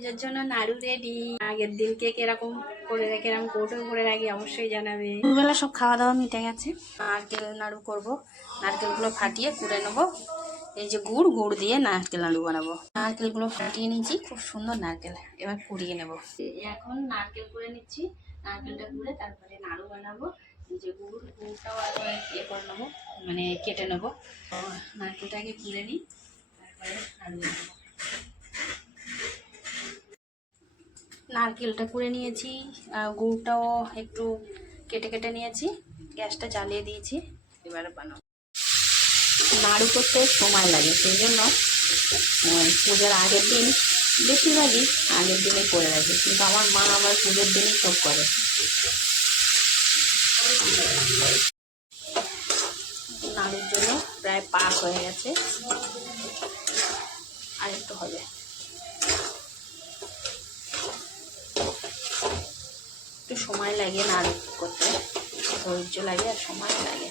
পুজোর জন্য নাড়ু রেডি। আগের দিন কেক এরকম করে রেখে এরকম কৌটো করে রাখি, অবশ্যই জানাবে। দুবেলা সব খাওয়া দাওয়া মিটে গেছে। নারকেল নাড়ু করব, নারকেলগুলো ফাটিয়ে কুড়ে নেবো। এই যে গুড় দিয়ে নারকেল নাড়ু বানাবো। নারকেলগুলো ফাটিয়ে নিচ্ছি, খুব সুন্দর নারকেল, এবার কুড়িয়ে নেব। এখন নারকেল কুড়ে নিচ্ছি, নারকেলটা কুড়ে তারপরে নাড়ু বানাবো। এই যে গুড়টাও আগে ইয়ে করে নেবো, মানে কেটে নেবো। নারকেলটাকে কুড়ে নিই, তারপরে নাড়ু বানাবো। নারকেলটা কুড়ে নিয়েছি, গুড়টাও একটু কেটে নিয়েছি, গ্যাসটা জ্বালিয়ে দিয়েছি। এবারে বানাবো। নাড়ু করতে সময় লাগে, সেই জন্য পুজোর আগের দিন বেশিরভাগই আগের দিনে করে রাখি, কিন্তু আমার মা আবার পুজোর দিনই সব করে। নাড়ুর জন্য প্রায় পাক হয়ে গেছে, আর একটু হবে। একটু সময় লাগে নাড়ু করতে, ধৈর্য লাগে আর সময় লাগে।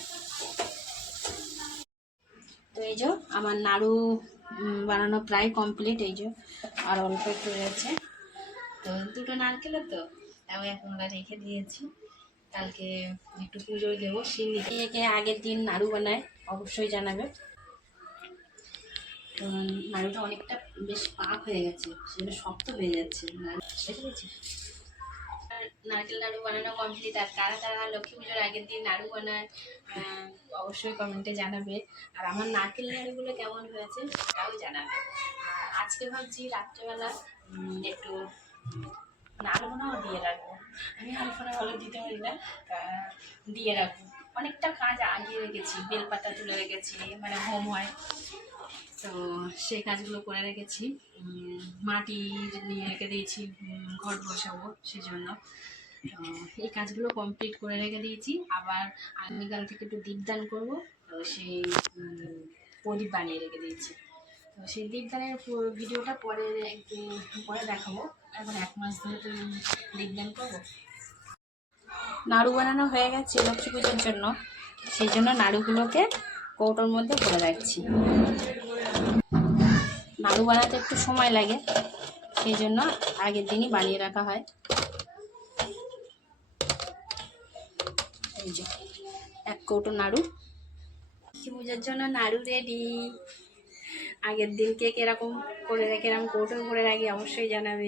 তো এই যে আমার নাড়ু বানানো প্রায় কমপ্লিট। এই যে আর অল্প একটু রয়েছে। তো দুটো নারকেলের তো তাও এখন রেখে দিয়েছি, কালকে একটু পুজোয় দেবো। সিন্নিকে আগের দিন নাড়ু বানায়, অবশ্যই জানাবে। নাড়ুটা অনেকটা বেশ পাক হয়ে গেছে, সেটা শক্ত হয়ে যাচ্ছে নাড়ু, বুঝতে পেরেছি। নারকেল নাড়ু বানানো কমপ্লিট। আর কারা লক্ষ্মী পুজোর আগের দিন নাড়ু বানায় অবশ্যই কমেন্টে জানাবে। আর আমার নারকেল নাড়ুগুলো কেমন হয়েছে সেটাও জানাবে। আজকে ভাবছি রাত্রেবেলা একটু আলপনাও দিয়ে রাখবো। আমি আলপনা ভালো দিতে পারি না, দিয়ে রাখবো। অনেকটা কাজ আগিয়ে রেখেছি, বেলপাতা তুলে রেখেছি, মানে হোম হয়, তো সেই কাজগুলো করে রেখেছি। মাটি নিয়ে রেখে দিয়েছি, ঘর বসাবো, সেজন্য এই কাজগুলো কমপ্লিট করে রেখে দিয়েছি। আবার আগামীকাল থেকে একটু দীপদান করবো, তো সেই প্রদীপ বানিয়ে রেখে দিয়েছি। তো সেই দীপদানের ভিডিওটা পরে দেখাবো। এখন 1 মাস ধরে তো দীপদান করবো। নাড়ু বানানো হয়ে গেছে লক্ষ্মী পুজোর জন্য, সেই জন্য নাড়ুগুলোকে কৌটোর মধ্যে ভরে রাখছি। নাড়ু বানাতে একটু সময় লাগে, সেই জন্য আগের দিনই বানিয়ে রাখা হয়। এই যে 1 কৌটো নাড়ু। লক্ষ্মী পুজোর জন্য নাড়ু রেডি। আগের দিন কেক এরকম করে রেখে এরকম কৌটো করে রাখি, অবশ্যই জানাবে।